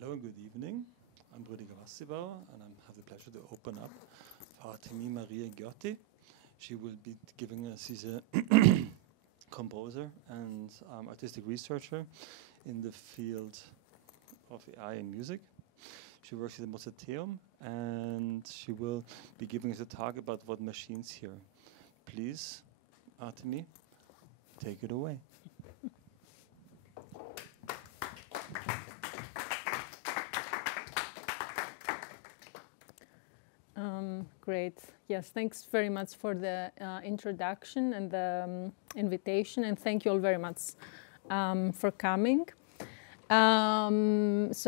Hello and good evening. I'm Rüdiger Wassibauer, and I have the pleasure to open up for Artemi Maria Gioti. She will be giving us, she's a composer and artistic researcher in the field of AI and music. She works at the Mozarteum, and she will be giving us a talk about what machines hear. Please, Artemi, take it away. Great. Yes, thanks very much for the introduction and the invitation, and thank you all very much for coming. Yes,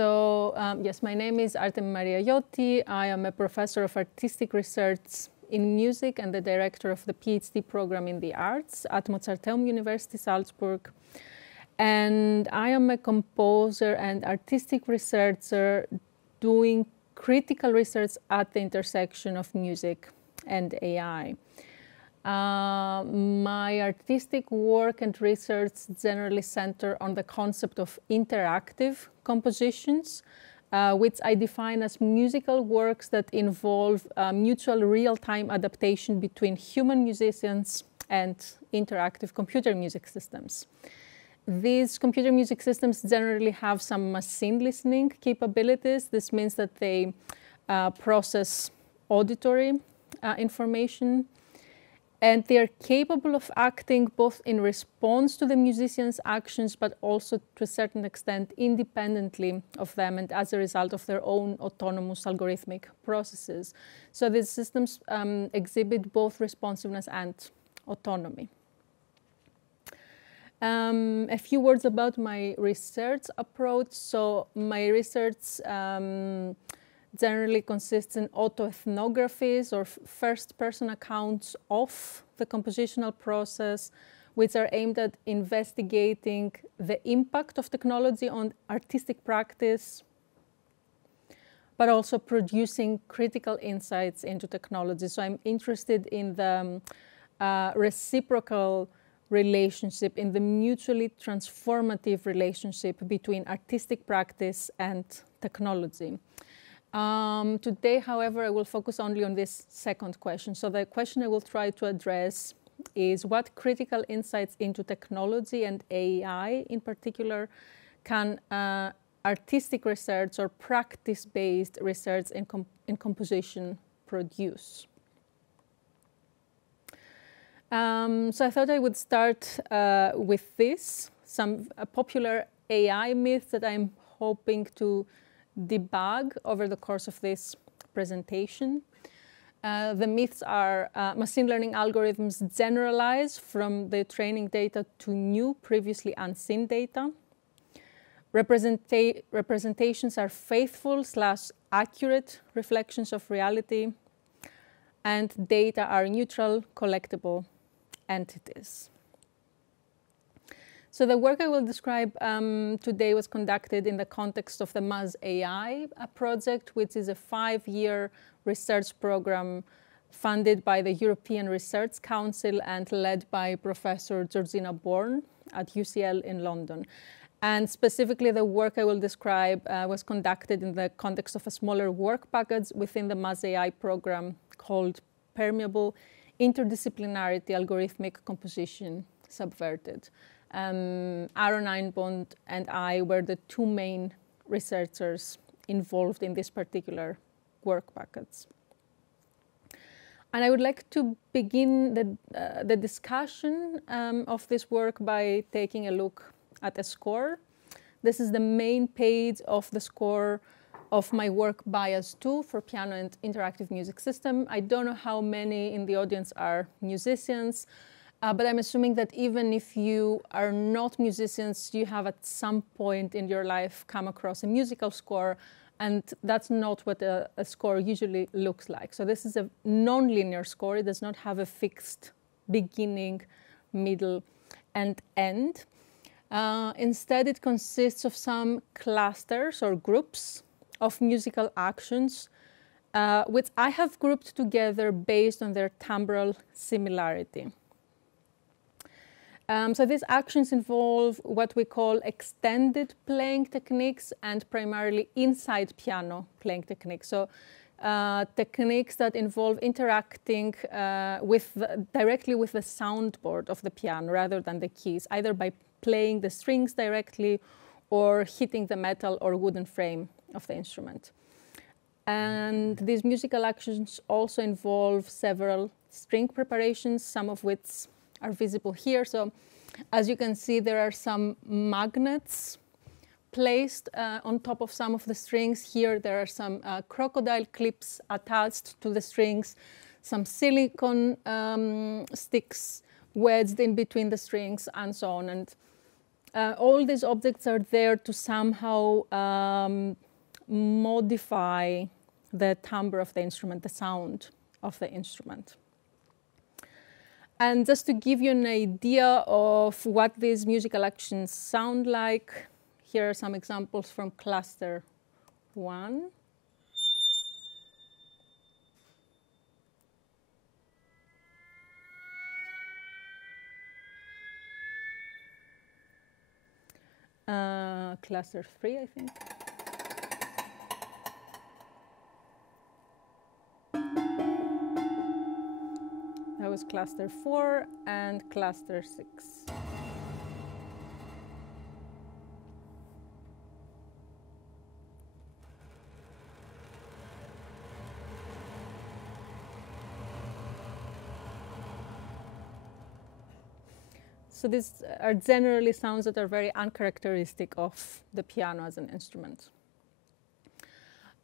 my name is Artemi Maria Gioti. I am a professor of artistic research in music and the director of the PhD program in the arts at Mozarteum University, Salzburg. And I am a composer and artistic researcher doing critical research at the intersection of music and AI. My artistic work and research generally center on the concept of interactive compositions, which I define as musical works that involve mutual real-time adaptation between human musicians and interactive computer music systems. These computer music systems generally have some machine listening capabilities. This means that they process auditory information, and they are capable of acting both in response to the musician's actions, but also to a certain extent independently of them and as a result of their own autonomous algorithmic processes. So these systems exhibit both responsiveness and autonomy. A few words about my research approach. So my research generally consists in autoethnographies or first-person accounts of the compositional process, which are aimed at investigating the impact of technology on artistic practice, but also producing critical insights into technology. So I'm interested in the reciprocal relationship, in the mutually transformative relationship between artistic practice and technology. Today, however, I will focus only on this second question. So the question I will try to address is what critical insights into technology and AI in particular can artistic research or practice-based research in composition produce? So I thought I would start with this, a popular AI myth that I'm hoping to debug over the course of this presentation. The myths are machine learning algorithms generalize from the training data to new, previously unseen data. Representations are faithful/accurate reflections of reality, and data are neutral, collectible entities. So the work I will describe today was conducted in the context of the MAZ-AI project, which is a 5-year research program funded by the European Research Council and led by Professor Georgina Bourne at UCL in London. And specifically, the work I will describe was conducted in the context of a smaller work package within the MAZ-AI program called Permeable Interdisciplinarity Algorithmic Composition Subverted. Aaron Einbond and I were the two main researchers involved in this particular work package. And I would like to begin the discussion of this work by taking a look at a score. This is the main page of the score of my work Bias 2 for piano and interactive music system. I don't know how many in the audience are musicians, but I'm assuming that even if you are not musicians, you have at some point in your life come across a musical score, and that's not what a score usually looks like. So this is a non-linear score. It does not have a fixed beginning, middle, and end. Instead, it consists of some clusters or groups of musical actions, which I have grouped together based on their timbral similarity. So these actions involve what we call extended playing techniques and primarily inside piano playing techniques. So techniques that involve interacting directly with the soundboard of the piano rather than the keys, either by playing the strings directly or hitting the metal or wooden frame of the instrument. And these musical actions also involve several string preparations, some of which are visible here. So as you can see, there are some magnets placed on top of some of the strings. Here there are some crocodile clips attached to the strings, some silicone sticks wedged in between the strings, and so on. And all these objects are there to somehow modify the timbre of the instrument, the sound of the instrument. And just to give you an idea of what these musical actions sound like, here are some examples from cluster 1. Cluster 3, I think. That was cluster 4 and cluster 6. So these are generally sounds that are very uncharacteristic of the piano as an instrument.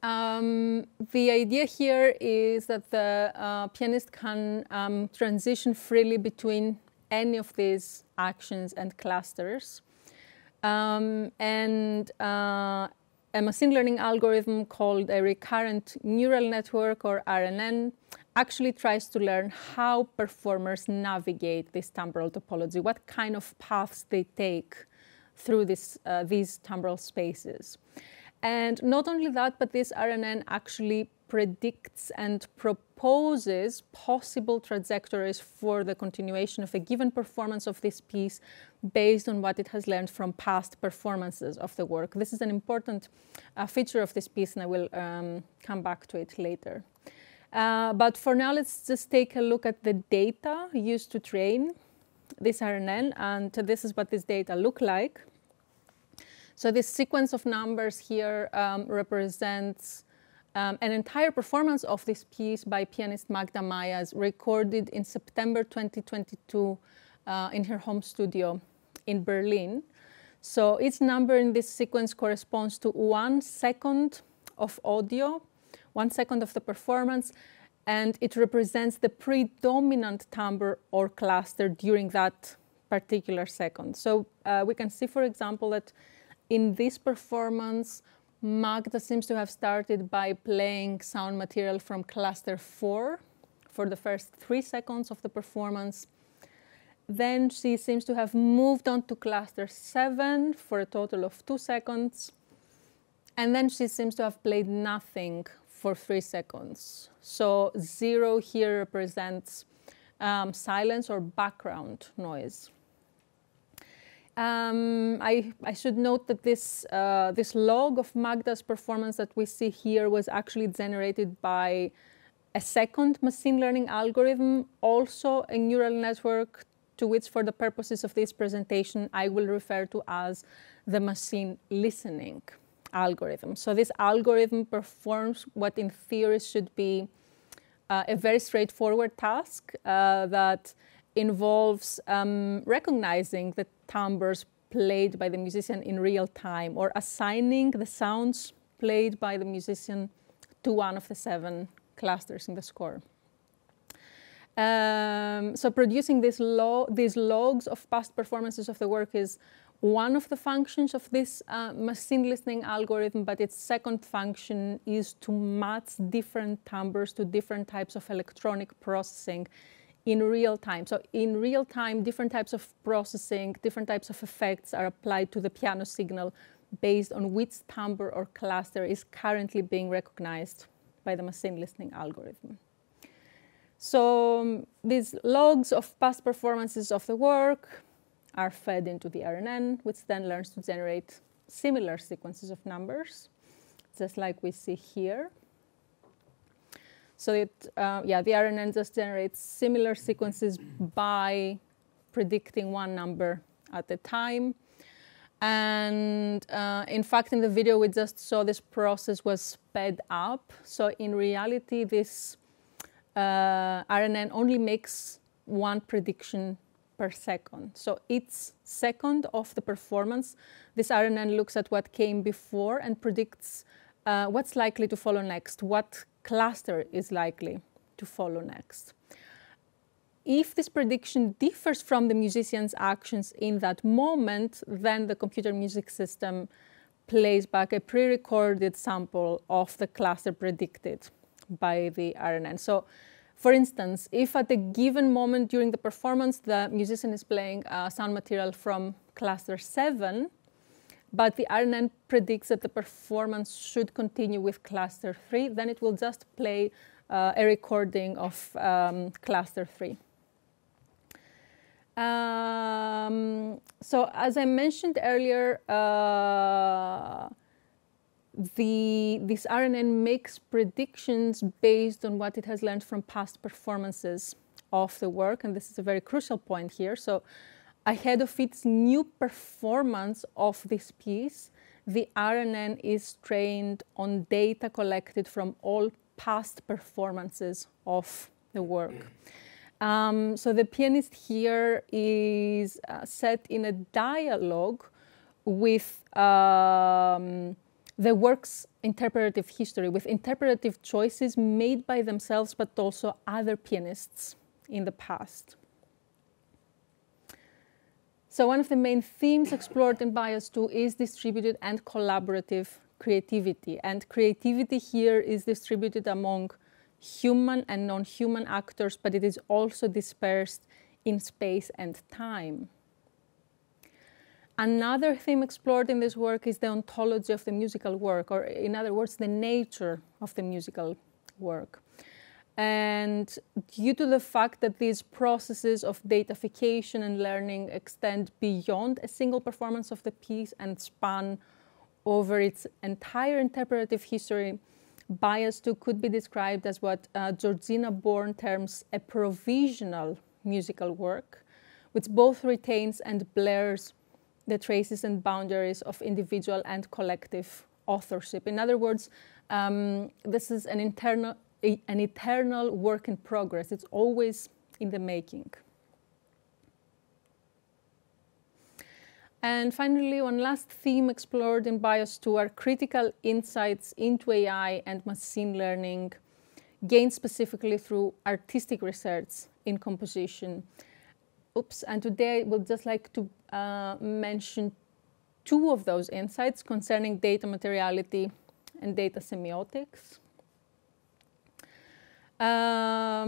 The idea here is that the pianist can transition freely between any of these actions and clusters. A machine learning algorithm called a recurrent neural network, or RNN, actually tries to learn how performers navigate this timbral topology, what kind of paths they take through these timbral spaces. And not only that, but this RNN actually predicts and proposes possible trajectories for the continuation of a given performance of this piece based on what it has learned from past performances of the work. This is an important feature of this piece, and I will come back to it later. But for now, let's just take a look at the data used to train this RNN, and this is what this data look like. So this sequence of numbers here represents an entire performance of this piece by pianist Magda Mayas, recorded in September 2022 in her home studio in Berlin. So each number in this sequence corresponds to 1 second of audio, 1 second of the performance, and it represents the predominant timbre or cluster during that particular second. So we can see, for example, that in this performance, Magda seems to have started by playing sound material from cluster 4 for the first 3 seconds of the performance. Then she seems to have moved on to cluster 7 for a total of 2 seconds. And then she seems to have played nothing for 3 seconds. So 0 here represents silence or background noise. I should note that this log of Magda's performance that we see here was actually generated by a second machine learning algorithm, also a neural network, to which, for the purposes of this presentation, I will refer to as the machine listening algorithm. So this algorithm performs what in theory should be a very straightforward task that involves recognizing the timbres played by the musician in real time, or assigning the sounds played by the musician to one of the 7 clusters in the score. So producing these logs of past performances of the work is one of the functions of this machine listening algorithm, but its second function is to match different timbres to different types of electronic processing in real time. So in real time, different types of processing, different types of effects are applied to the piano signal based on which timbre or cluster is currently being recognized by the machine listening algorithm. So these logs of past performances of the work are fed into the RNN, which then learns to generate similar sequences of numbers, just like we see here. So the RNN just generates similar sequences by predicting one number at a time. And in fact, in the video we just saw, this process was sped up. So in reality, this RNN only makes one prediction per second. So each second of the performance, this RNN looks at what came before and predicts what's likely to follow next, what cluster is likely to follow next. If this prediction differs from the musician's actions in that moment, then the computer music system plays back a pre-recorded sample of the cluster predicted by the RNN. So, for instance, if at a given moment during the performance the musician is playing sound material from cluster 7, but the RNN predicts that the performance should continue with cluster 3, then it will just play a recording of cluster 3. So as I mentioned earlier, this RNN makes predictions based on what it has learned from past performances of the work, and this is a very crucial point here. So ahead of its new performance of this piece, the RNN is trained on data collected from all past performances of the work. So the pianist here is set in a dialogue with the work's interpretive history, with interpretive choices made by themselves, but also other pianists in the past. So one of the main themes explored in Bias 2 is distributed and collaborative creativity. And creativity here is distributed among human and non-human actors, but it is also dispersed in space and time. Another theme explored in this work is the ontology of the musical work, or in other words, the nature of the musical work. And due to the fact that these processes of datafication and learning extend beyond a single performance of the piece and span over its entire interpretive history, Bias 2 could be described as what Georgina Bourne terms a provisional musical work, which both retains and blurs the traces and boundaries of individual and collective authorship. In other words, this is an eternal work in progress. It's always in the making. And finally, one last theme explored in Bias 2 are critical insights into AI and machine learning, gained specifically through artistic research in composition. And today I would just like to mention two of those insights concerning data materiality and data semiotics. A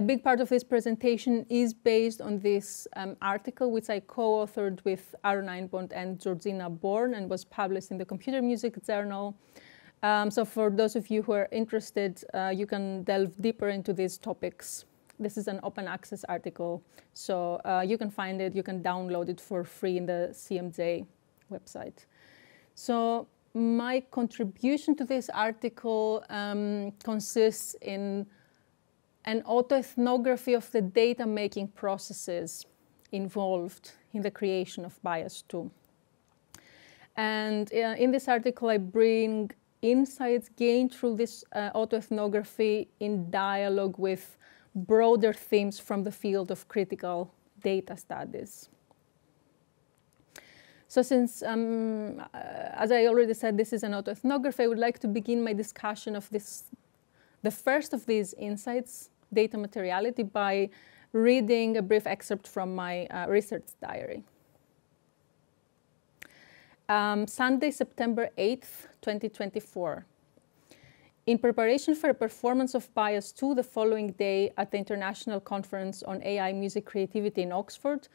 big part of this presentation is based on this article, which I co-authored with Aaron Einbond and Georgina Bourne, and was published in the Computer Music Journal. So for those of you who are interested, you can delve deeper into these topics. This is an open access article, so you can find it, you can download it for free in the CMJ website. So my contribution to this article consists in an autoethnography of the data-making processes involved in the creation of Bias 2. And in this article, I bring insights gained through this autoethnography in dialogue with broader themes from the field of critical data studies. So since, as I already said, this is an autoethnography, I would like to begin my discussion of the first of these insights, data materiality, by reading a brief excerpt from my research diary. Sunday, September 8th, 2024. In preparation for a performance of Bias 2 the following day at the International Conference on AI Music Creativity in Oxford,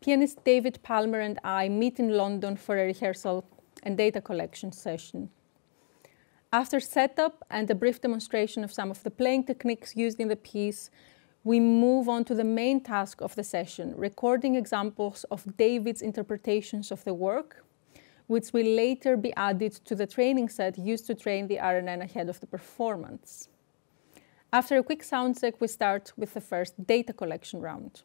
pianist David Palmer and I meet in London for a rehearsal and data collection session. After setup and a brief demonstration of some of the playing techniques used in the piece, we move on to the main task of the session, recording examples of David's interpretations of the work, which will later be added to the training set used to train the RNN ahead of the performance. After a quick sound check, we start with the first data collection round.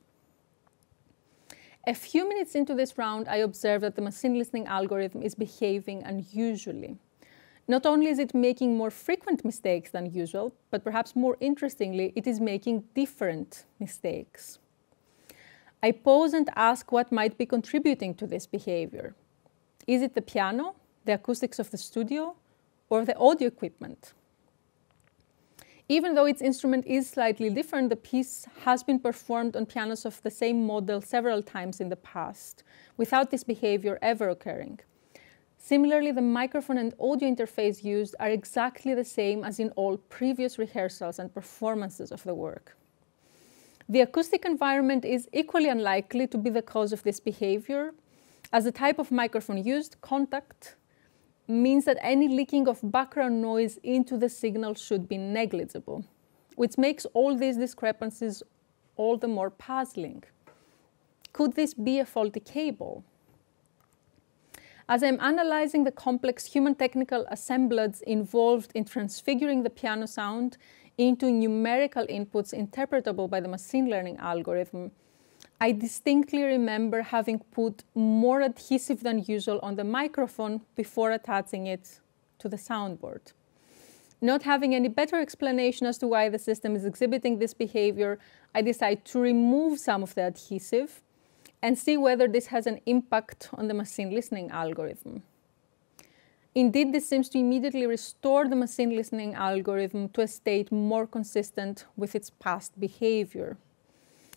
A few minutes into this round, I observe that the machine listening algorithm is behaving unusually. Not only is it making more frequent mistakes than usual, but perhaps more interestingly, it is making different mistakes. I pause and ask what might be contributing to this behavior. Is it the piano, the acoustics of the studio, or the audio equipment? Even though its instrument is slightly different, the piece has been performed on pianos of the same model several times in the past, without this behavior ever occurring. Similarly, the microphone and audio interface used are exactly the same as in all previous rehearsals and performances of the work. The acoustic environment is equally unlikely to be the cause of this behavior, as the type of microphone used, contact, means that any leaking of background noise into the signal should be negligible, which makes all these discrepancies all the more puzzling. Could this be a faulty cable? As I'm analyzing the complex human technical assemblage involved in transfiguring the piano sound into numerical inputs interpretable by the machine learning algorithm, I distinctly remember having put more adhesive than usual on the microphone before attaching it to the soundboard. Not having any better explanation as to why the system is exhibiting this behavior, I decide to remove some of the adhesive and see whether this has an impact on the machine listening algorithm. Indeed, this seems to immediately restore the machine listening algorithm to a state more consistent with its past behavior.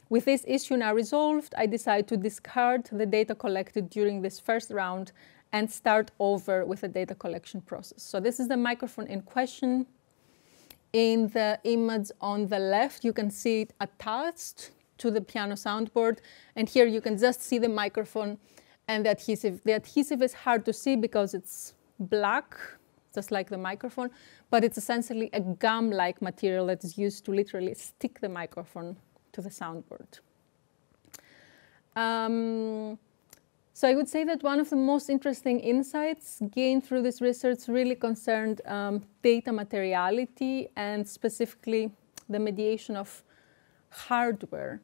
With this issue now resolved, I decide to discard the data collected during this first round and start over with the data collection process. So this is the microphone in question. In the image on the left, you can see it attached to the piano soundboard. And here you can just see the microphone and the adhesive. The adhesive is hard to see because it's black, just like the microphone, but it's essentially a gum-like material that is used to literally stick the microphone to the soundboard. So I would say that one of the most interesting insights gained through this research really concerned data materiality and specifically the mediation of hardware.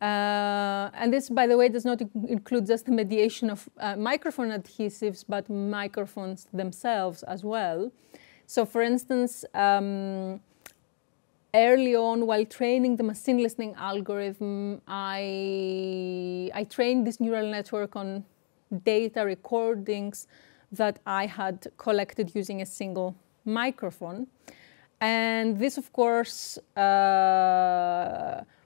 And this, by the way, does not include just the mediation of microphone adhesives, but microphones themselves as well. So for instance, early on, while training the machine listening algorithm, I trained this neural network on data recordings that I had collected using a single microphone. And this, of course,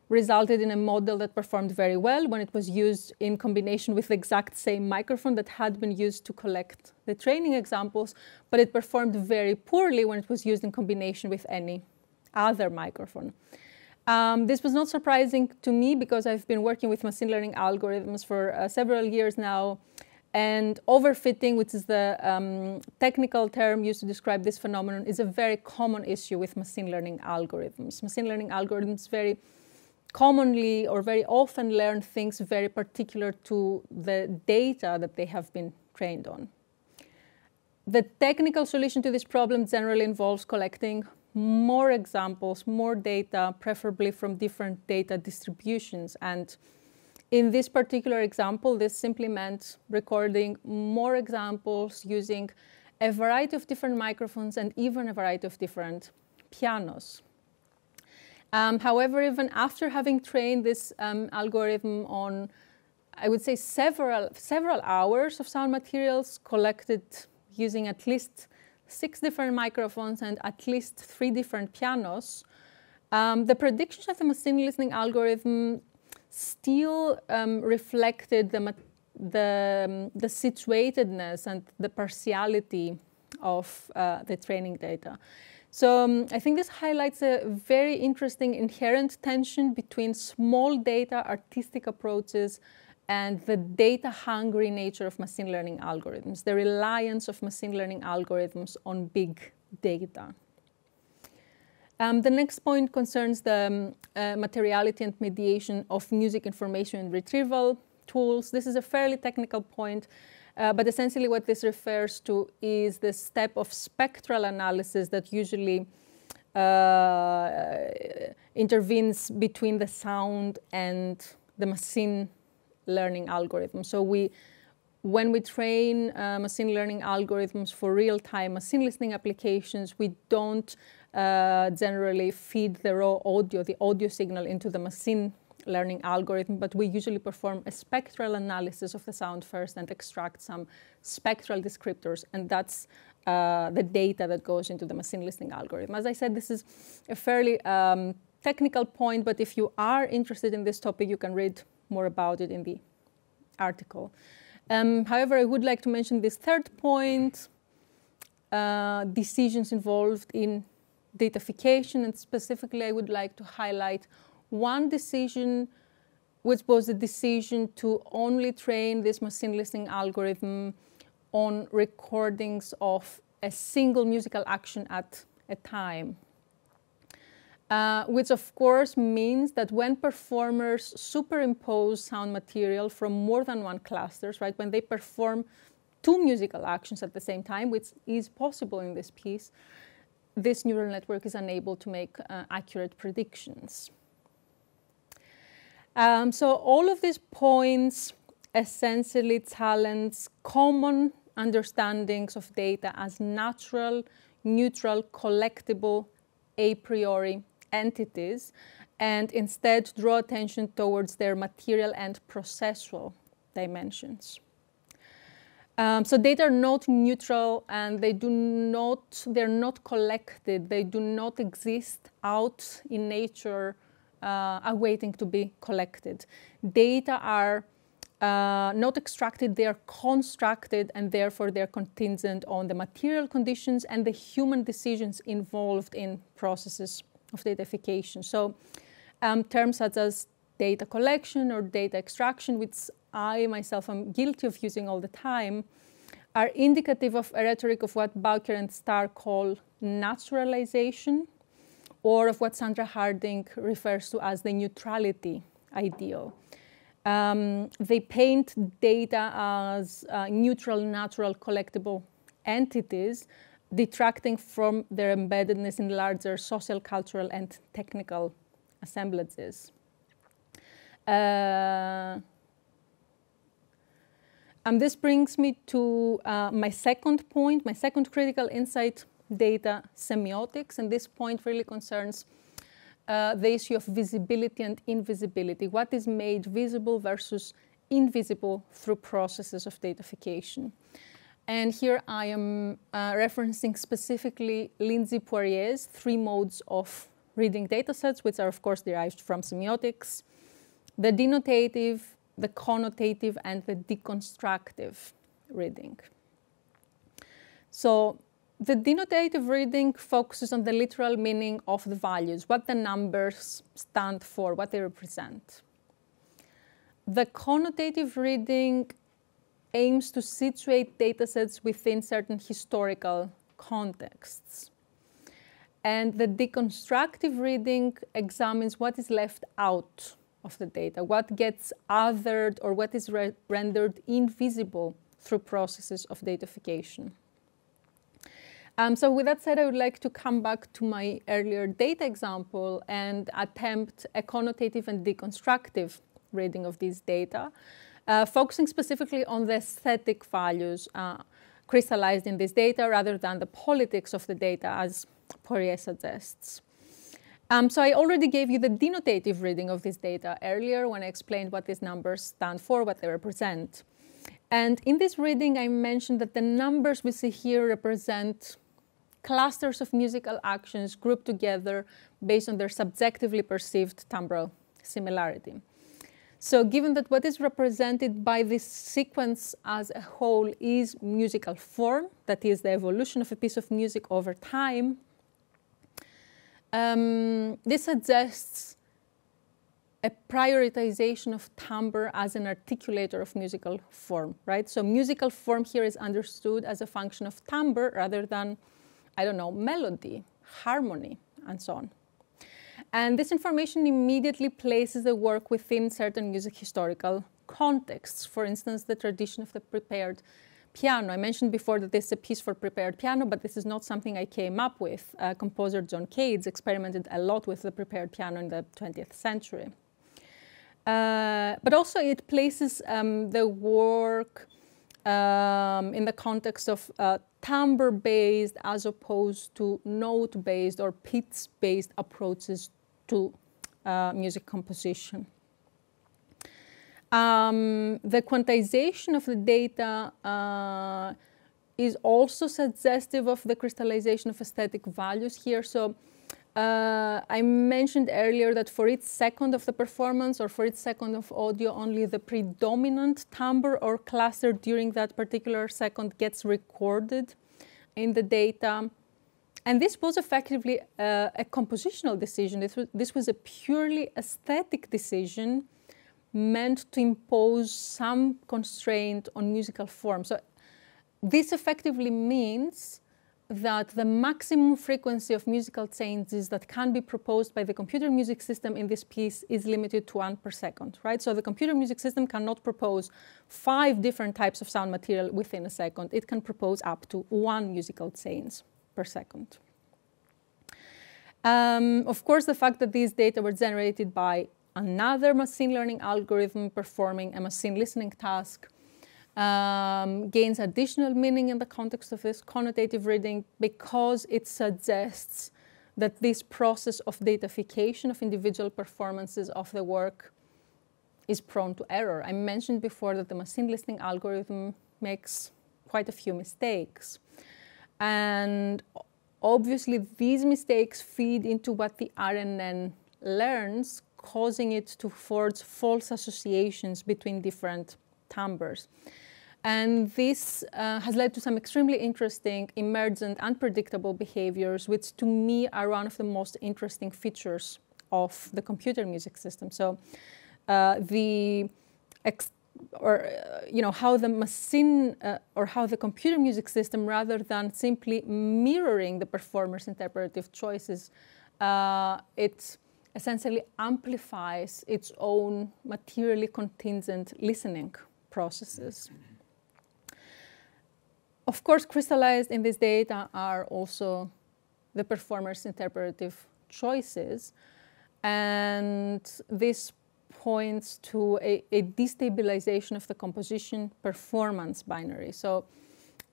resulted in a model that performed very well when it was used in combination with the exact same microphone that had been used to collect the training examples, but it performed very poorly when it was used in combination with any other microphone. This was not surprising to me because I've been working with machine learning algorithms for several years now, and overfitting, which is the technical term used to describe this phenomenon, is a very common issue with machine learning algorithms. Machine learning algorithms very commonly or very often learn things very particular to the data that they have been trained on. The technical solution to this problem generally involves collecting more examples, more data, preferably from different data distributions. And in this particular example, this simply meant recording more examples using a variety of different microphones and even a variety of different pianos. However, even after having trained this algorithm on, I would say, several hours of sound materials collected using at least 6 different microphones and at least 3 different pianos, the predictions of the machine listening algorithm still reflected the situatedness and the partiality of the training data. So I think this highlights a very interesting inherent tension between small data artistic approaches and the data-hungry nature of machine learning algorithms, the reliance of machine learning algorithms on big data. The next point concerns the materiality and mediation of music information and retrieval tools. This is a fairly technical point, but essentially what this refers to is the step of spectral analysis that usually intervenes between the sound and the machine learning algorithm. So when we train machine learning algorithms for real-time machine listening applications, we don't generally feed the raw audio, the audio signal, into the machine learning algorithm, but we usually perform a spectral analysis of the sound first and extract some spectral descriptors, and that's the data that goes into the machine listening algorithm. As I said, this is a fairly technical point, but if you are interested in this topic, you can read more about it in the article. However, I would like to mention this third point, decisions involved in datafication, and specifically I would like to highlight one decision, which was the decision to only train this machine listening algorithm on recordings of a single musical action at a time. Which of course means that when performers superimpose sound material from more than one clusters, right, when they perform two musical actions at the same time, which is possible in this piece, this neural network is unable to make accurate predictions. So all of these points essentially challenge common understandings of data as natural, neutral, collectible, a priori entities, and instead draw attention towards their material and processual dimensions. So data are not neutral, and they're not collected. They do not exist out in nature, awaiting to be collected. Data are not extracted, they are constructed, and therefore they're contingent on the material conditions and the human decisions involved in processes of datafication. So terms such as data collection or data extraction, which I myself am guilty of using all the time, are indicative of a rhetoric of what Bowker and Starr call naturalization, or of what Sandra Harding refers to as the neutrality ideal. They paint data as neutral, natural, collectible entities, detracting from their embeddedness in larger social, cultural, and technical assemblages. And this brings me to my second point, my second critical insight: data semiotics. And this point really concerns the issue of visibility and invisibility. What is made visible versus invisible through processes of datafication? And here I am referencing specifically Lindsay Poirier's 3 modes of reading datasets, which are of course derived from semiotics: the denotative, the connotative, and the deconstructive reading. So the denotative reading focuses on the literal meaning of the values, what the numbers stand for, what they represent. The connotative reading aims to situate datasets within certain historical contexts. And the deconstructive reading examines what is left out of the data, what gets othered or what is rendered invisible through processes of datafication. So with that said, I would like to come back to my earlier data example and attempt a connotative and deconstructive reading of these data, focusing specifically on the aesthetic values crystallized in this data rather than the politics of the data, as Poirier suggests. So I already gave you the denotative reading of this data earlier when I explained what these numbers stand for, what they represent. And in this reading, I mentioned that the numbers we see here represent clusters of musical actions grouped together based on their subjectively perceived timbral similarity. So given that what is represented by this sequence as a whole is musical form, that is the evolution of a piece of music over time, this suggests a prioritization of timbre as an articulator of musical form, right? So musical form here is understood as a function of timbre rather than, I don't know, melody, harmony, and so on. And this information immediately places the work within certain music historical contexts. For instance, the tradition of the prepared piano. I mentioned before that this is a piece for prepared piano, but this is not something I came up with. Composer John Cage experimented a lot with the prepared piano in the 20th century. But also it places the work in the context of timbre-based as opposed to note-based or pitch-based approaches to music composition. The quantization of the data is also suggestive of the crystallization of aesthetic values here. So I mentioned earlier that for each second of the performance or for each second of audio, only the predominant timbre or cluster during that particular second gets recorded in the data. And this was effectively a compositional decision. This was a purely aesthetic decision meant to impose some constraint on musical form. So this effectively means that the maximum frequency of musical changes that can be proposed by the computer music system in this piece is limited to 1 per second, right? So the computer music system cannot propose 5 different types of sound material within a second. It can propose up to 1 musical change per second. Of course, the fact that these data were generated by another machine learning algorithm performing a machine listening task gains additional meaning in the context of this connotative reading because it suggests that this process of datafication of individual performances of the work is prone to error. I mentioned before that the machine listening algorithm makes quite a few mistakes. And obviously, these mistakes feed into what the RNN learns, causing it to forge false associations between different timbres. And this has led to some extremely interesting, emergent, unpredictable behaviors, which to me are one of the most interesting features of the computer music system. So how the machine or how the computer music system, rather than simply mirroring the performer's interpretive choices, it essentially amplifies its own materially contingent listening processes. Of course, crystallized in this data are also the performer's interpretive choices, and this points to a destabilization of the composition performance binary. So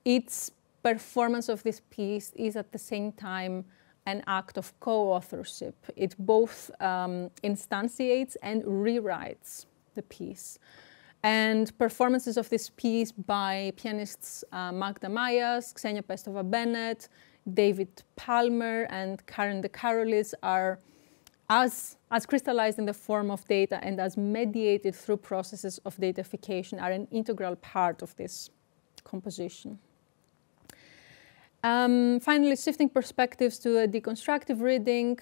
its performance of this piece is at the same time an act of co-authorship. It both instantiates and rewrites the piece. And performances of this piece by pianists Magda Mayas, Xenia Pestova-Bennett, David Palmer, and Karen De Carolis are as crystallized in the form of data and as mediated through processes of datafication are an integral part of this composition. Finally, shifting perspectives to a deconstructive reading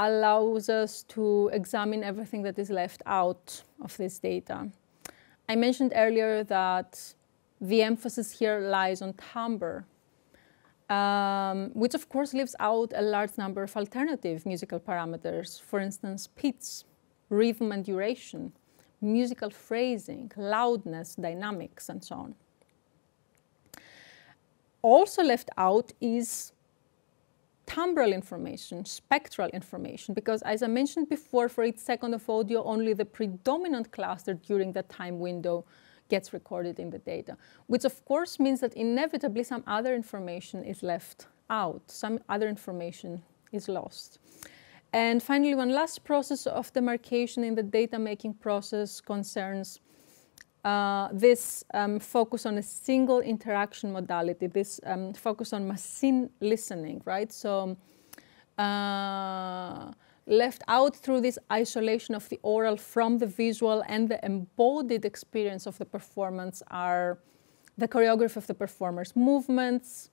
allows us to examine everything that is left out of this data. I mentioned earlier that the emphasis here lies on timbre, which of course leaves out a large number of alternative musical parameters, for instance, pitch, rhythm and duration, musical phrasing, loudness, dynamics, and so on. Also left out is timbral information, spectral information, because as I mentioned before, for each second of audio, only the predominant cluster during that time window gets recorded in the data, which of course means that inevitably some other information is left out, some other information is lost. And finally, one last process of demarcation in the data making process concerns this focus on a single interaction modality, this focus on machine listening, right? So left out through this isolation of the oral from the visual and the embodied experience of the performance are the choreography of the performer's movements,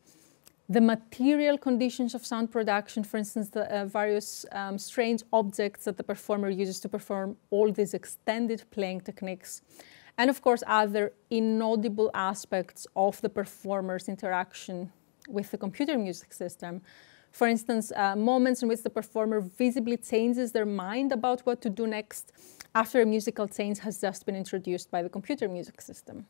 the material conditions of sound production, for instance, the various strange objects that the performer uses to perform all these extended playing techniques, and of course other inaudible aspects of the performer's interaction with the computer music system, For instance, moments in which the performer visibly changes their mind about what to do next after a musical change has just been introduced by the computer music system.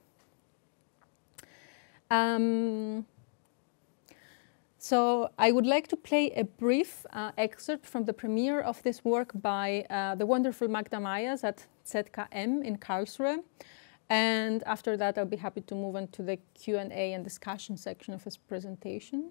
So I would like to play a brief excerpt from the premiere of this work by the wonderful Magda Mayas at ZKM in Karlsruhe. And after that, I'll be happy to move on to the Q&A and discussion section of this presentation.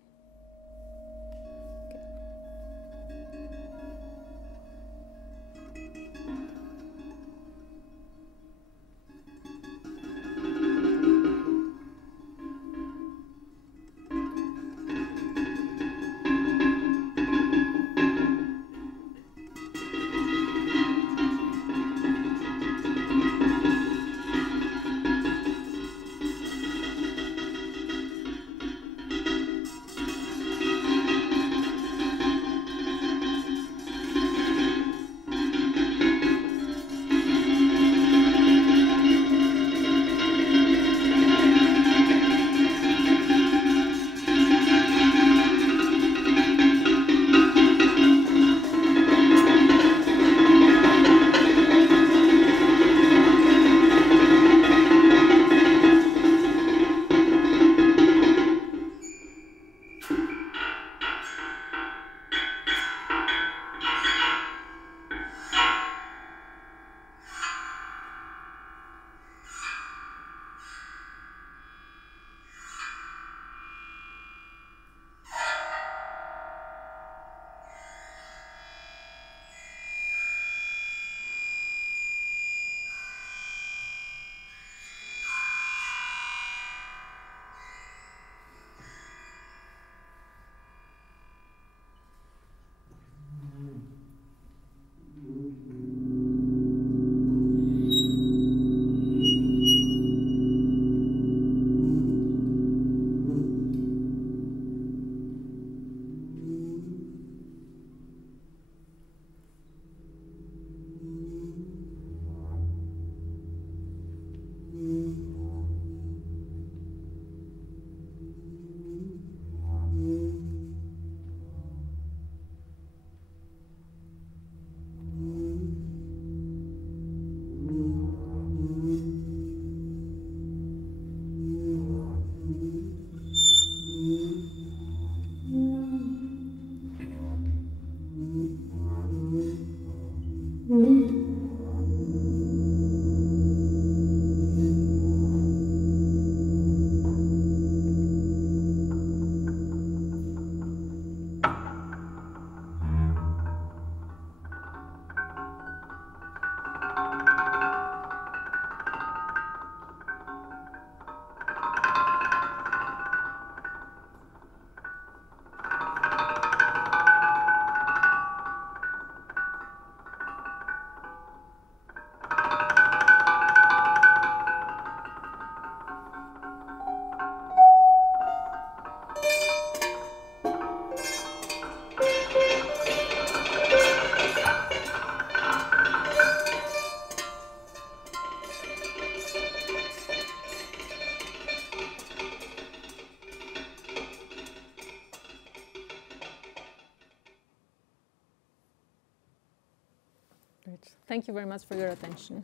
Thank you very much for your attention.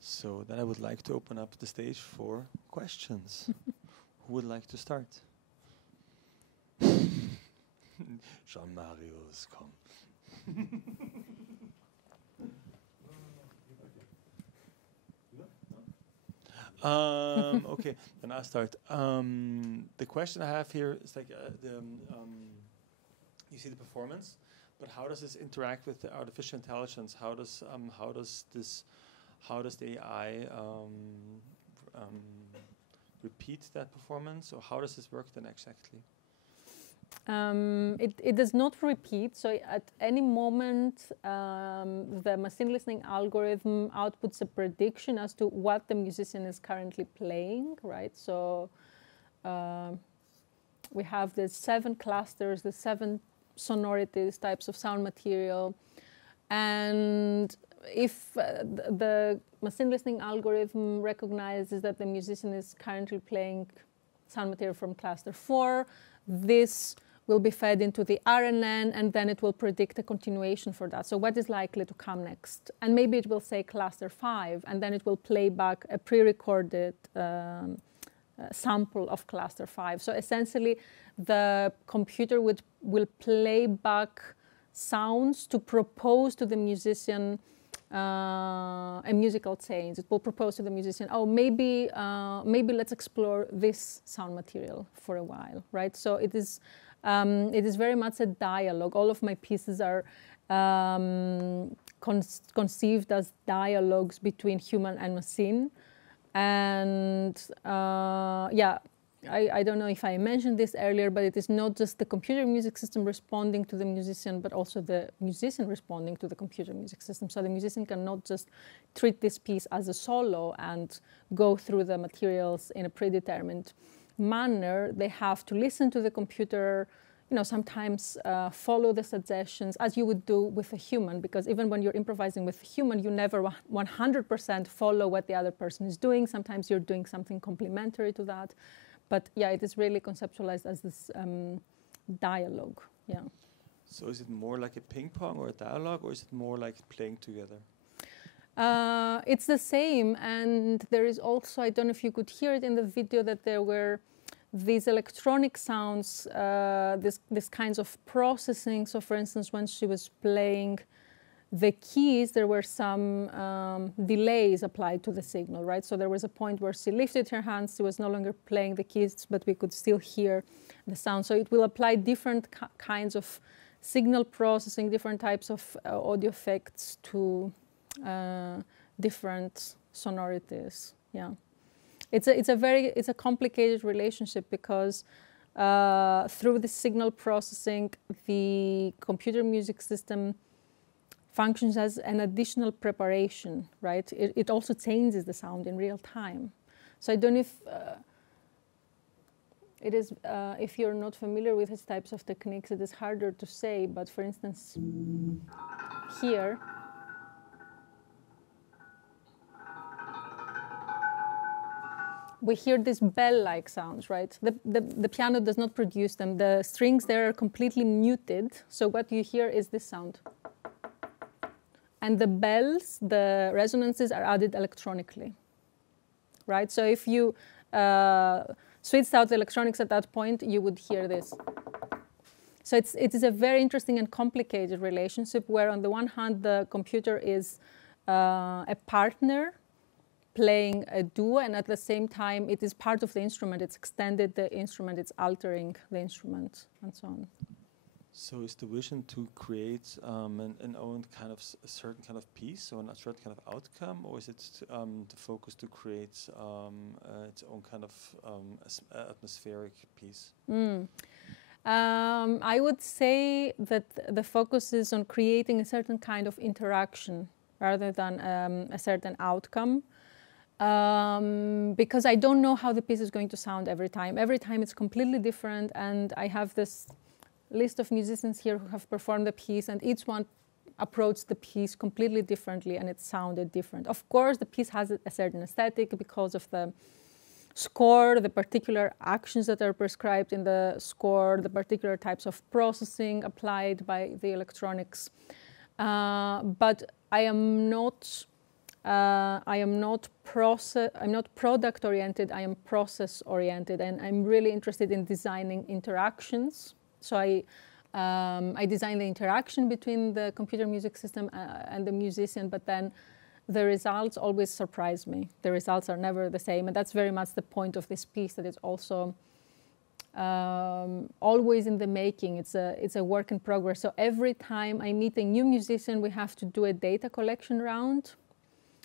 So then I would like to open up the stage for questions. Who would like to start? Jean-Marius, come. Okay, then I'll start. The question I have here is like you see the performance, but how does this interact with the artificial intelligence? How does the AI repeat that performance, or how does this work then exactly? It does not repeat. So at any moment, the machine listening algorithm outputs a prediction as to what the musician is currently playing, right? So we have the 7 clusters, the 7 sonorities, types of sound material, and if the machine listening algorithm recognizes that the musician is currently playing sound material from cluster 4, this will be fed into the RNN, and then it will predict a continuation for that. So what is likely to come next? And maybe it will say cluster 5, and then it will play back a pre-recorded sample of cluster 5. So essentially, the computer will play back sounds to propose to the musician a musical change. It will propose to the musician, oh, maybe let's explore this sound material for a while, right? So it is very much a dialogue. All of my pieces are conceived as dialogues between human and machine. And yeah, I don't know if I mentioned this earlier, but it is not just the computer music system responding to the musician, but also the musician responding to the computer music system. So the musician cannot just treat this piece as a solo and go through the materials in a predetermined manner. They have to listen to the computer, sometimes follow the suggestions as you would do with a human, because even when you're improvising with a human, you never 100% follow what the other person is doing. Sometimes you're doing something complementary to that. But yeah, it is really conceptualized as this dialogue. Yeah. So is it more like a ping pong or a dialogue, or is it more like playing together? It's the same, and there is also, I don't know if you could hear it in the video, that there were these electronic sounds, this kinds of processing. So for instance, when she was playing the keys, there were some delays applied to the signal, right? So there was a point where she lifted her hands, she was no longer playing the keys, but we could still hear the sound. So it will apply different kinds of signal processing, different types of audio effects to different sonorities. Yeah, it's a complicated relationship, because through the signal processing, the computer music system functions as an additional preparation, right? It also changes the sound in real time. So I don't know if it is, if you're not familiar with these types of techniques, it is harder to say. But for instance, here, we hear these bell-like sounds, right? The piano does not produce them. The strings there are completely muted. So what you hear is this sound. And the bells, the resonances, are added electronically, right? So if you switched out the electronics at that point, you would hear this. So it is a very interesting and complicated relationship, where on the one hand, the computer is a partner playing a duo, and at the same time, it is part of the instrument. It's extended the instrument, it's altering the instrument, and so on. So is the vision to create an own kind of a certain kind of piece, or a certain kind of outcome, or is it the focus to create its own kind of atmospheric piece? I would say that the focus is on creating a certain kind of interaction rather than a certain outcome, because I don't know how the piece is going to sound every time. Every time it's completely different, and I have this list of musicians here who have performed the piece, and each one approached the piece completely differently, and it sounded different. Of course, the piece has a certain aesthetic because of the score, the particular actions that are prescribed in the score, the particular types of processing applied by the electronics. But I am not product oriented. I am process oriented, and I'm really interested in designing interactions. So I design the interaction between the computer music system and the musician, but then the results always surprise me. The results are never the same, and that's very much the point of this piece, that it's also always in the making. It's a work in progress. So every time I meet a new musician, we have to do a data collection round.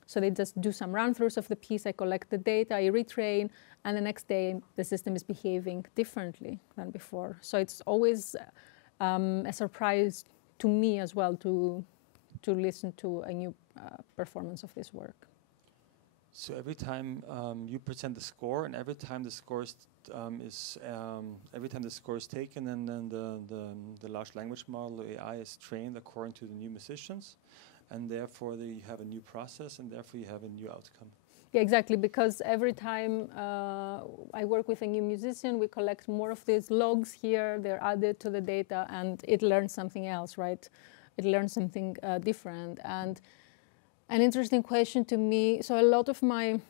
So they just do some run-throughs of the piece, I collect the data, I retrain, and the next day the system is behaving differently than before. So it's always a surprise to me as well to listen to a new performance of this work. So every time you present the score, and every time the score is taken, and then the large language model, the AI, is trained according to the new musicians, and therefore you have a new process, and therefore you have a new outcome. Yeah, exactly, because every time I work with a new musician, we collect more of these logs here, they're added to the data, and it learns something else, right? It learns something different. And an interesting question to me, so a lot of my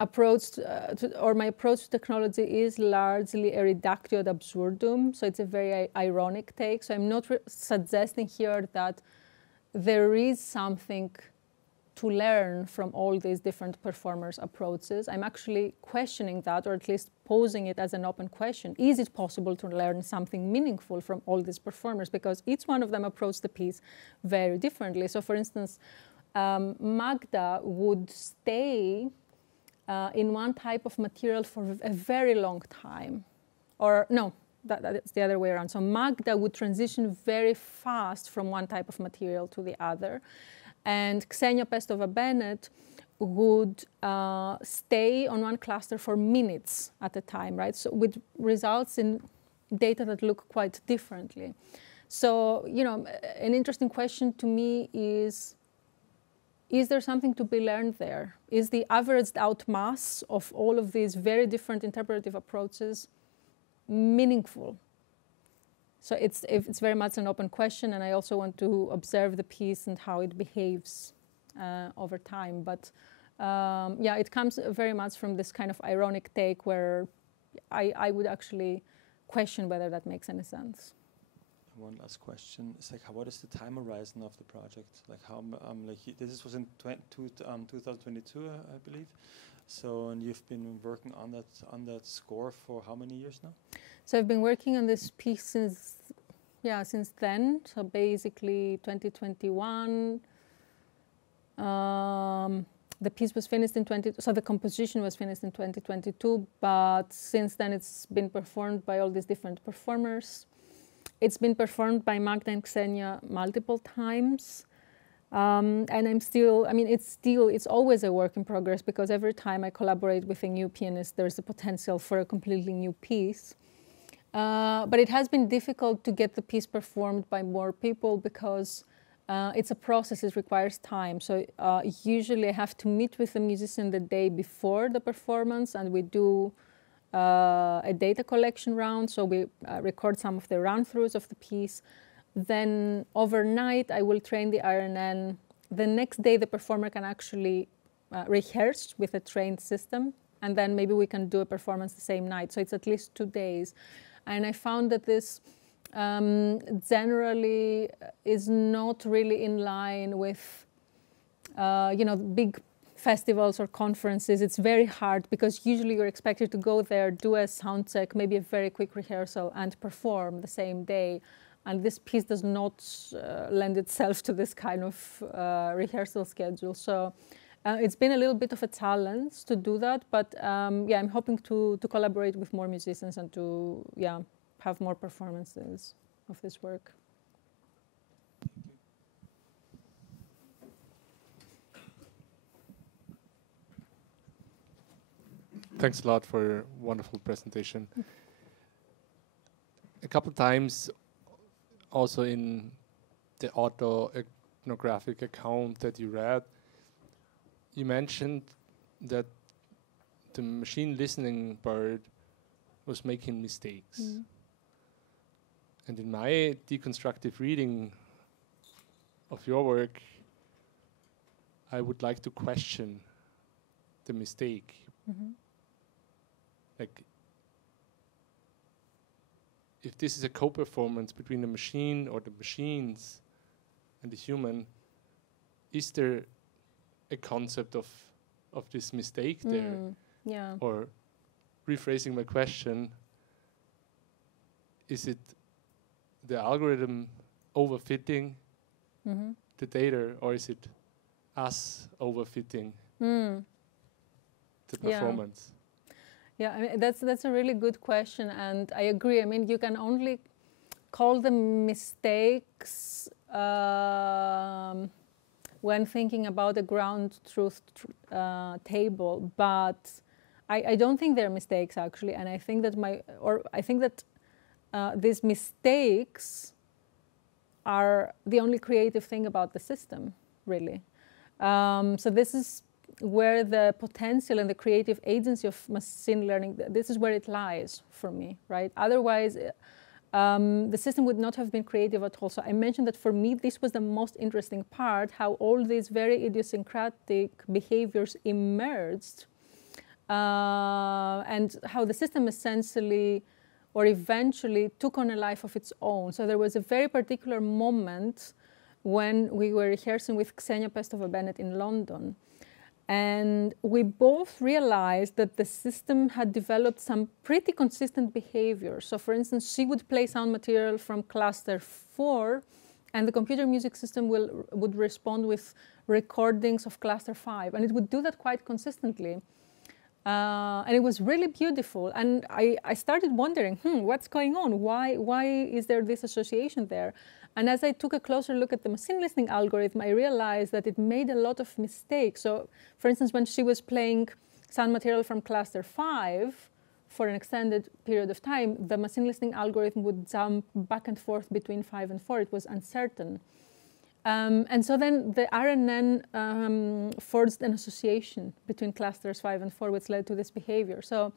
approach my approach to technology is largely a reductio ad absurdum, so it's a very ironic take. So I'm not suggesting here that there is something to learn from all these different performers' approaches. I'm actually questioning that, or at least posing it as an open question. Is it possible to learn something meaningful from all these performers? Because each one of them approached the piece very differently. So for instance, Magda would stay in one type of material for a very long time. Or no, that's the other way around. So Magda would transition very fast from one type of material to the other. And Ksenia Pestova-Bennett would stay on one cluster for minutes at a time, right? So with results in data that look quite differently. So, you know, an interesting question to me is there something to be learned there? Is the averaged out mass of all of these very different interpretive approaches meaningful? So it's very much an open question, and I also want to observe the piece and how it behaves over time. But yeah, it comes very much from this kind of ironic take where I would actually question whether that makes any sense. One last question. It's like, what is the time horizon of the project? Like, how this was in 2022, I believe. So, and you've been working on that score for how many years now? So I've been working on this piece since then. So basically 2021. The piece was finished in so the composition was finished in 2022, but since then it's been performed by all these different performers. It's been performed by Magda and Ksenia multiple times. And it's always a work in progress, because every time I collaborate with a new pianist, there's the potential for a completely new piece. But it has been difficult to get the piece performed by more people because it's a process, it requires time. So usually I have to meet with the musician the day before the performance, and we do a data collection round, so we record some of the run-throughs of the piece. Then overnight I will train the RNN. The next day the performer can actually rehearse with a trained system, and then maybe we can do a performance the same night. So it's at least 2 days. And I found that this generally is not really in line with big festivals or conferences. It's very hard because usually you're expected to go there, do a sound check, maybe a very quick rehearsal, and perform the same day. And this piece does not lend itself to this kind of rehearsal schedule. So it's been a little bit of a challenge to do that, but yeah, I'm hoping to collaborate with more musicians and to have more performances of this work. Thanks a lot for your wonderful presentation. A couple of times also in the autoethnographic account that you read, you mentioned that the machine listening bird was making mistakes. Mm. And in my deconstructive reading of your work, I would like to question the mistake. Mm-hmm. Like, if this is a co-performance between the machine or the machines and the human, is there a concept of this mistake there? Yeah. Or rephrasing my question, is it the algorithm overfitting the data, or is it us overfitting the performance? Yeah, I mean, that's a really good question, and I agree. I mean, you can only call them mistakes when thinking about a ground truth table, but I don't think they're mistakes actually, and I think that these mistakes are the only creative thing about the system, really. So this is where the potential and the creative agency of machine learning, this is where it lies for me, right? Otherwise, the system would not have been creative at all. So I mentioned that for me, this was the most interesting part, how all these very idiosyncratic behaviors emerged, and how the system essentially or eventually took on a life of its own. So there was a very particular moment when we were rehearsing with Xenia Pestova-Bennett in London. And we both realized that the system had developed some pretty consistent behavior. So for instance, she would play sound material from cluster 4, and the computer music system would respond with recordings of cluster 5. And it would do that quite consistently. And it was really beautiful. And I started wondering, what's going on? Why is there this association there? And as I took a closer look at the machine listening algorithm, I realized that it made a lot of mistakes. So, for instance, when she was playing sound material from cluster 5 for an extended period of time, the machine listening algorithm would jump back and forth between 5 and 4. It was uncertain. And so then the RNN forged an association between clusters 5 and 4, which led to this behavior. So,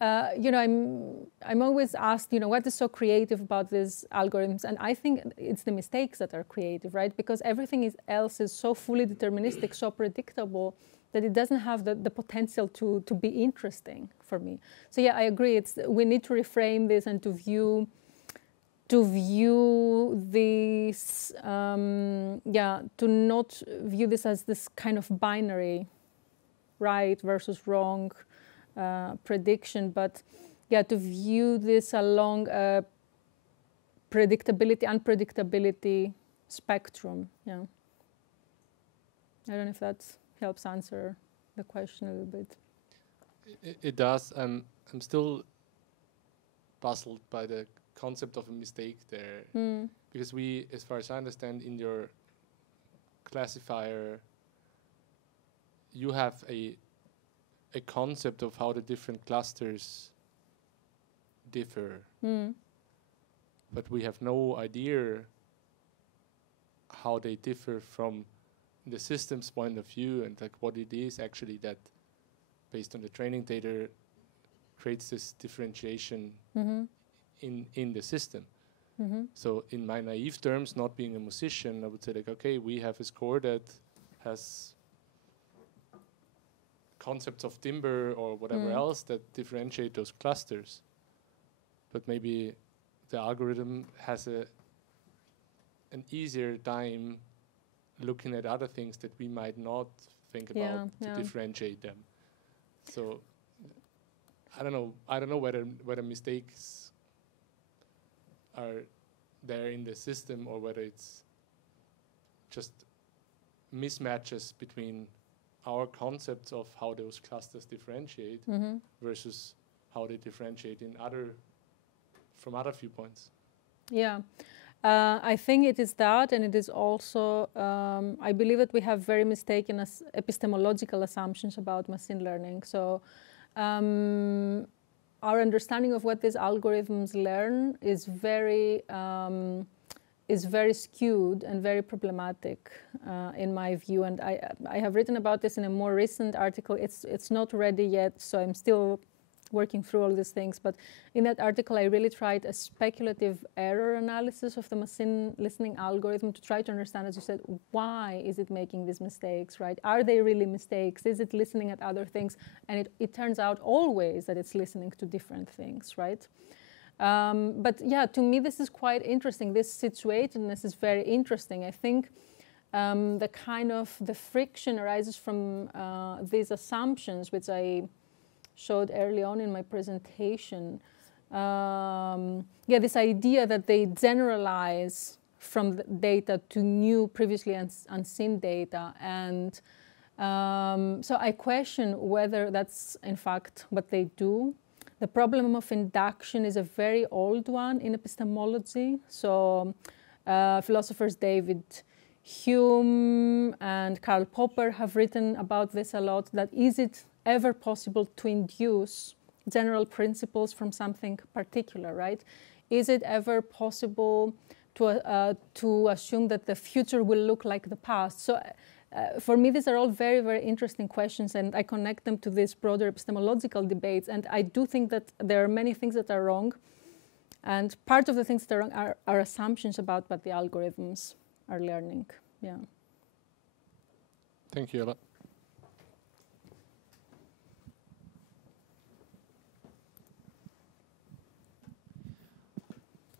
I'm always asked, what is so creative about these algorithms? And I think it's the mistakes that are creative, right? Because everything else is so fully deterministic, so predictable, that it doesn't have the potential to be interesting for me. So yeah, I agree. We need to reframe this and to view this, to not view this as this kind of binary, right versus wrong, prediction, but to view this along a predictability, unpredictability spectrum. Yeah, I don't know if that helps answer the question a little bit. It does. I'm still puzzled by the concept of a mistake there, because we, as far as I understand, in your classifier, you have a concept of how the different clusters differ, but we have no idea how they differ from the system's point of view, and like what it is actually that, based on the training data, creates this differentiation in the system. So in my naive terms, not being a musician, I would say like, okay, we have a score that has concepts of timbre or whatever else that differentiate those clusters. But maybe the algorithm has an easier time looking at other things that we might not think about to differentiate them. So I don't know whether mistakes are there in the system or whether it's just mismatches between our concepts of how those clusters differentiate versus how they differentiate from other viewpoints. Yeah, I think it is that, and it is also, I believe that we have very mistaken epistemological assumptions about machine learning. So our understanding of what these algorithms learn is very skewed and very problematic in my view. And I have written about this in a more recent article. It's not ready yet, so I'm still working through all these things. But in that article, I really tried a speculative error analysis of the machine listening algorithm to try to understand, as you said, why is it making these mistakes, right? Are they really mistakes? Is it listening at other things? And it turns out always that it's listening to different things, right? But yeah, to me, this is quite interesting. This situatedness is very interesting. I think the friction arises from these assumptions, which I showed early on in my presentation. This idea that they generalize from the data to new, previously unseen data. And so I question whether that's, in fact, what they do. The problem of induction is a very old one in epistemology. So philosophers David Hume and Karl Popper have written about this a lot, that is it ever possible to induce general principles from something particular, right? Is it ever possible to assume that the future will look like the past. So for me, these are all very, very interesting questions, and I connect them to these broader epistemological debates. And I do think that there are many things that are wrong. And part of the things that are wrong are assumptions about what the algorithms are learning. Yeah. Thank you, Ella.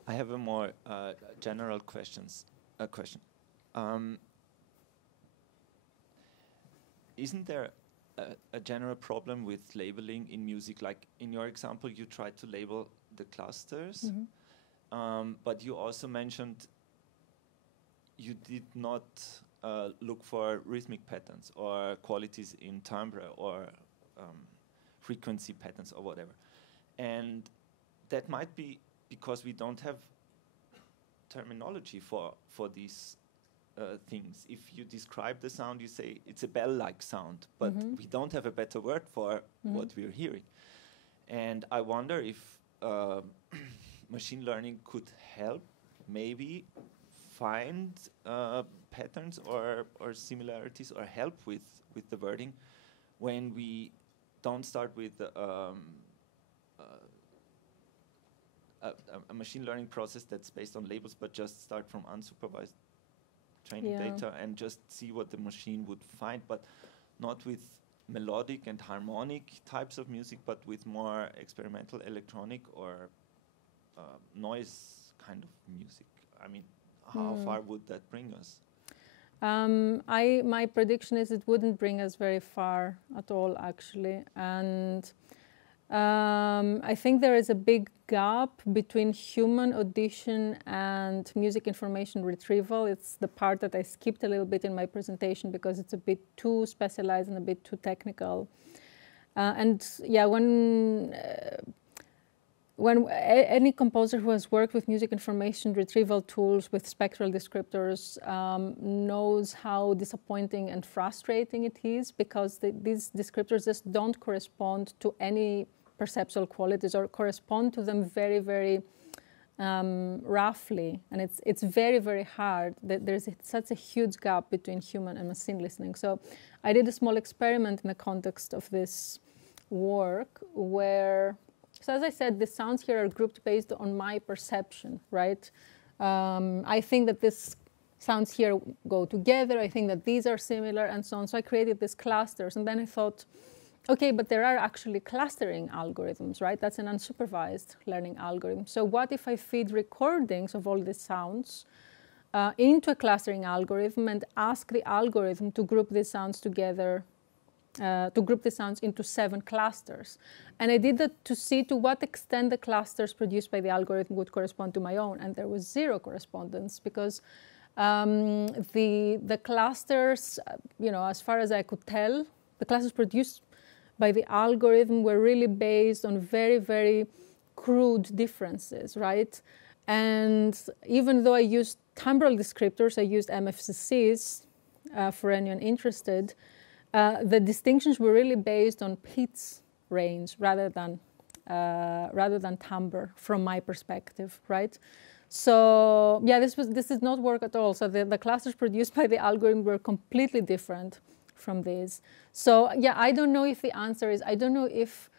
I have a more general question. Isn't there a general problem with labeling in music? Like in your example, you tried to label the clusters, but you also mentioned you did not look for rhythmic patterns or qualities in timbre or frequency patterns or whatever. And that might be because we don't have terminology for these things. If you describe the sound, you say it's a bell-like sound, but we don't have a better word for what we're hearing. And I wonder if machine learning could help maybe find patterns or similarities or help with the wording when we don't start with a machine learning process that's based on labels, but just start from unsupervised training data and just see what the machine would find, but not with melodic and harmonic types of music, but with more experimental electronic or noise kind of music. I mean, how far would that bring us? My prediction is it wouldn't bring us very far at all, actually. And I think there is a big gap between human audition and music information retrieval. It's the part that I skipped a little bit in my presentation because it's a bit too specialized and a bit too technical. And yeah, when any composer who has worked with music information retrieval tools with spectral descriptors knows how disappointing and frustrating it is, because these descriptors just don't correspond to any perceptual qualities or correspond to them very, very roughly. And it's very, very hard. There's such a huge gap between human and machine listening. So I did a small experiment in the context of this work where, so as I said, the sounds here are grouped based on my perception, right? I think that these sounds here go together. I think that these are similar and so on. So I created these clusters. And then I thought, okay, but there are actually clustering algorithms, right? That's an unsupervised learning algorithm. So what if I feed recordings of all these sounds into a clustering algorithm and ask the algorithm to group these sounds together, to group the sounds into 7 clusters? And I did that to see to what extent the clusters produced by the algorithm would correspond to my own. And there was 0 correspondence, because the clusters, as far as I could tell, the clusters produced by the algorithm were really based on very, very crude differences, right? And even though I used timbral descriptors, I used MFCCs for anyone interested, the distinctions were really based on pitch range rather than timbre from my perspective, right? So yeah, this did not work at all. So the clusters produced by the algorithm were completely different from these. So yeah, I don't know if the answer is, I don't know if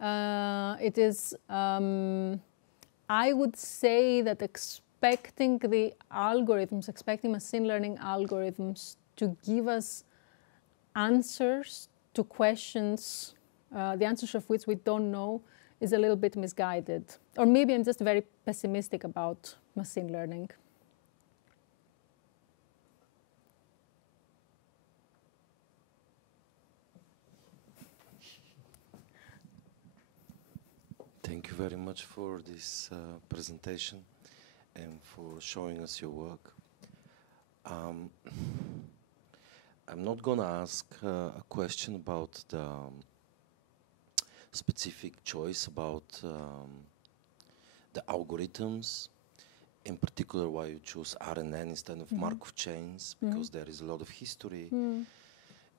it is, I would say that expecting the algorithms, expecting machine learning algorithms to give us answers to questions, the answers of which we don't know, is a little bit misguided. Or maybe I'm just very pessimistic about machine learning. Thank you very much for this presentation and for showing us your work. I'm not going to ask a question about the specific choice about the algorithms, in particular why you choose RNN instead of Markov chains, because there is a lot of history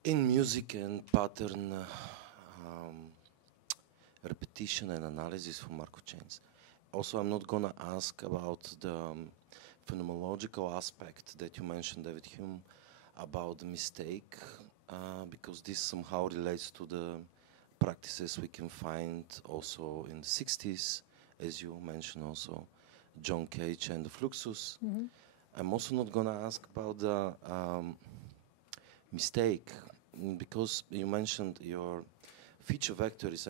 in music and pattern repetition and analysis for Markov chains. Also, I'm not going to ask about the phenomenological aspect that you mentioned, David Hume, about the mistake, because this somehow relates to the practices we can find also in the 60s, as you mentioned also, John Cage and the Fluxus. I'm also not going to ask about the mistake, because you mentioned your feature vector is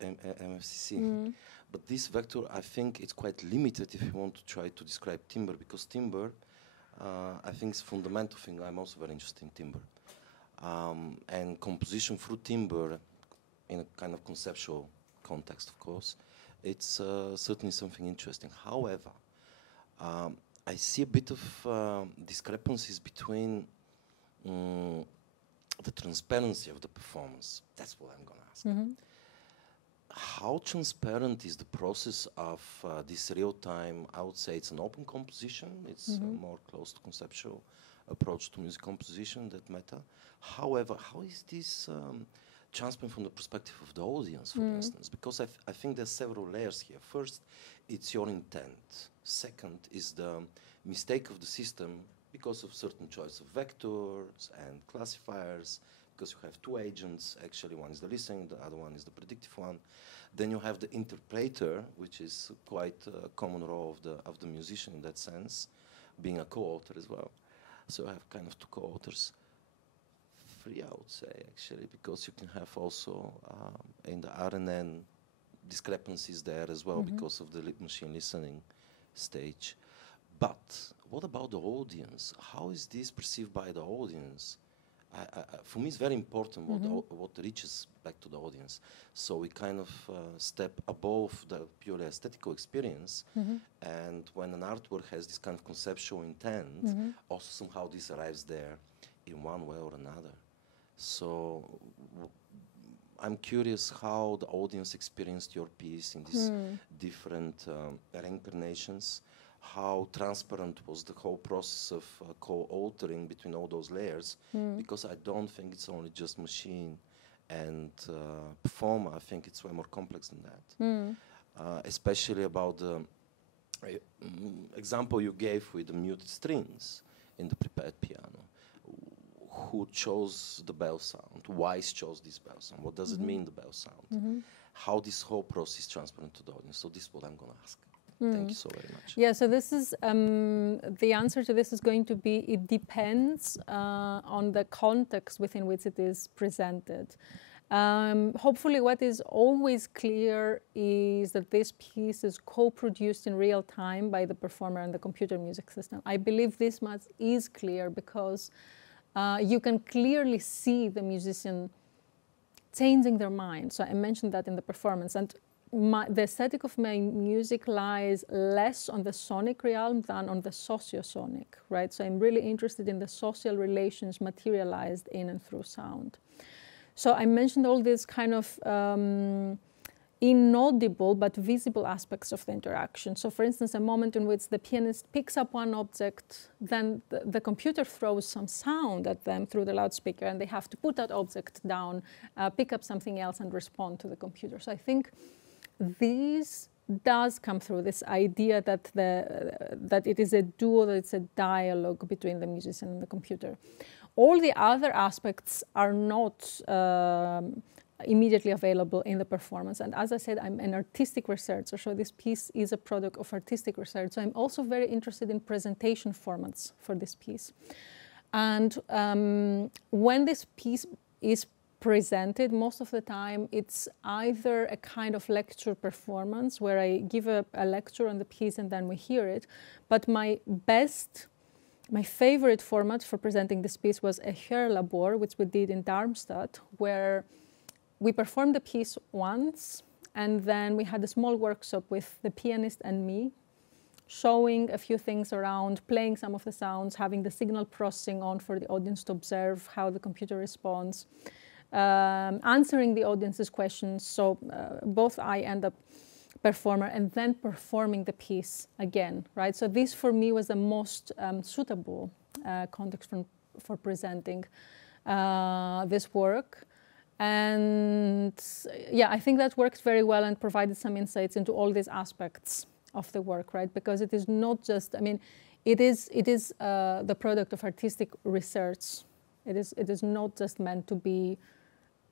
MFCC. But this vector, I think it's quite limited if you want to try to describe timbre, because timbre, I think, is a fundamental thing. I'm also very interested in timbre. And composition through timbre, in a kind of conceptual context, of course, it's certainly something interesting. However, I see a bit of discrepancies between the transparency of the performance. That's what I'm going to ask. How transparent is the process of this real-time? I would say it's an open composition. It's more close to conceptual approach to music composition, that matter. However, how is this transparent from the perspective of the audience, for instance? Because I think there's several layers here. First, it's your intent. Second is the mistake of the system because of certain choice of vectors and classifiers, because you have two agents. Actually, one is the listening, the other one is the predictive one. Then you have the interpreter, which is quite a common role of the musician in that sense, being a co-author as well. So I have kind of two co-authors. Three, I would say, actually, because you can have also in the RNN discrepancies there as well because of the machine listening stage. But what about the audience? How is this perceived by the audience? For me, it's very important what reaches back to the audience. So we kind of step above the purely aesthetical experience. And when an artwork has this kind of conceptual intent, also somehow this arrives there in one way or another. So I'm curious how the audience experienced your piece in these different reincarnations. How transparent was the whole process of co-authoring between all those layers? Because I don't think it's only just machine and performer. I think it's way more complex than that. Especially about the example you gave with the muted strings in the prepared piano. Who chose the bell sound? Why chose this bell sound? What does it mean, the bell sound? How this whole process is transparent to the audience? So this is what I'm going to ask. Thank you so very much. Yeah, so this is, the answer to this is going to be, it depends on the context within which it is presented. Hopefully what is always clear is that this piece is co-produced in real time by the performer and the computer music system. I believe this much is clear because you can clearly see the musician changing their mind. So I mentioned that in the performance. And the aesthetic of my music lies less on the sonic realm than on the sociosonic, right? So I'm really interested in the social relations materialized in and through sound. So I mentioned all these kind of inaudible but visible aspects of the interaction. So for instance, a moment in which the pianist picks up one object, then the computer throws some sound at them through the loudspeaker, and they have to put that object down, pick up something else and respond to the computer. So I think this does come through, this idea that that it is a duo, that it's a dialogue between the musician and the computer. All the other aspects are not immediately available in the performance. And as I said, I'm an artistic researcher, so this piece is a product of artistic research. So I'm also very interested in presentation formats for this piece. And when this piece is presented, most of the time it's either a kind of lecture performance where I give a lecture on the piece and then we hear it. But my favorite format for presenting this piece was a Hörlabor, which we did in Darmstadt, where we performed the piece once and then we had a small workshop with the pianist and me, showing a few things around, playing some of the sounds, having the signal processing on for the audience to observe how the computer responds. Answering the audience's questions, so both I and the performer, and then performing the piece again, right? So this for me was the most suitable context for presenting this work. And yeah, I think that worked very well and provided some insights into all these aspects of the work, right? Because it is not just, I mean, it is the product of artistic research. It is not just meant to be,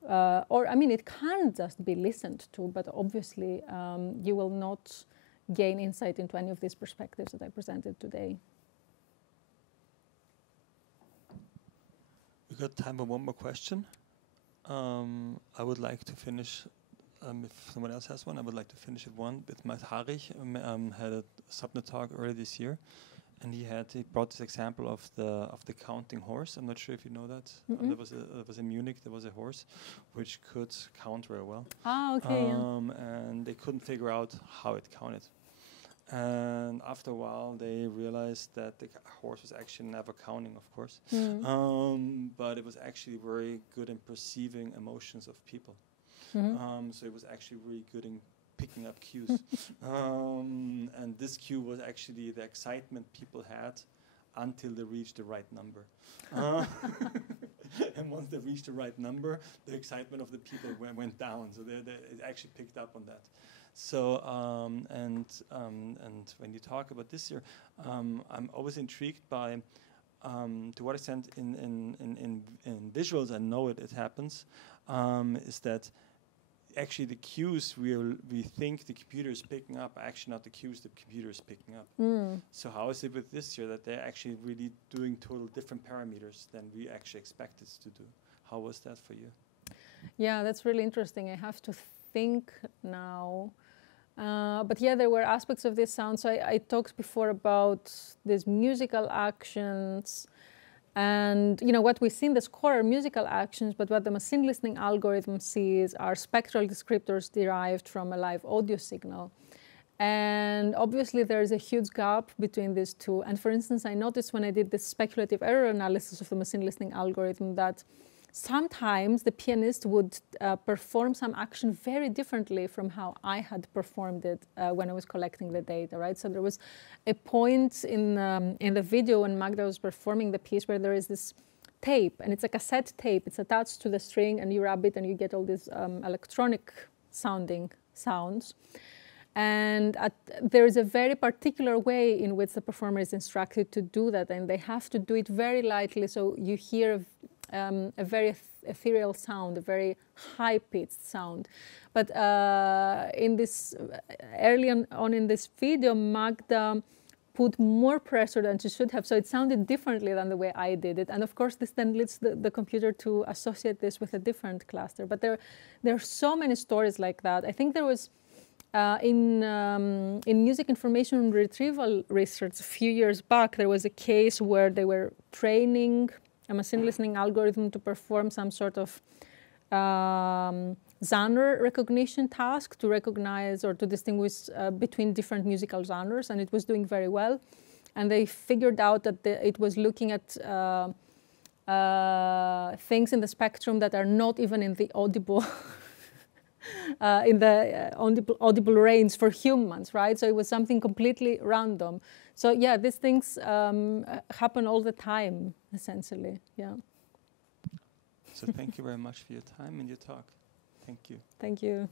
or I mean, it can just be listened to, but obviously you will not gain insight into any of these perspectives that I presented today. We got time for one more question. I would like to finish, if someone else has one, I would like to finish with one with Matt Harich, had a Subnet talk earlier this year, and he brought this example of the counting horse. I'm not sure if you know that. There was in Munich, there was a horse which could count very well. Ah, okay. And they couldn't figure out how it counted. And after a while, they realized that the horse was actually never counting, of course, but it was actually very good in perceiving emotions of people. So it was actually really good in picking up cues. And this cue was actually the excitement people had until they reached the right number. And once they reached the right number, the excitement of the people went down. So it actually picked up on that. So and when you talk about this year, I'm always intrigued by to what extent in visuals, I know it happens, is that actually the cues we think the computer is picking up are actually not the cues the computer is picking up. So how is it with this year that they're actually really doing total different parameters than we actually expected to do? How was that for you? Yeah, that's really interesting. I have to think now. But yeah, there were aspects of this sound. So I talked before about these musical actions. And what we see in the score are musical actions, but what the machine listening algorithm sees are spectral descriptors derived from a live audio signal. And obviously there is a huge gap between these two. And for instance, I noticed when I did this speculative error analysis of the machine listening algorithm that sometimes the pianist would perform some action very differently from how I had performed it when I was collecting the data, right? So there was a point in the video when Magda was performing the piece where there is this tape, and it's a cassette tape. It's attached to the string, and you rub it, and you get all these electronic sounding sounds. And there is a very particular way in which the performer is instructed to do that, and they have to do it very lightly, so you hear a very ethereal sound, a very high-pitched sound. But in this early on in this video, Magda put more pressure than she should have, so it sounded differently than the way I did it. And of course, this then leads the computer to associate this with a different cluster. But there are so many stories like that. I think there was in music information retrieval research a few years back, there was a case where they were training a machine listening algorithm to perform some sort of genre recognition task to recognize or to distinguish between different musical genres, and it was doing very well. And they figured out that it was looking at things in the spectrum that are not even in the audible audible range for humans, right? So it was something completely random. So yeah, these things happen all the time, essentially. Yeah. So thank you very much for your time and your talk. Thank you. Thank you.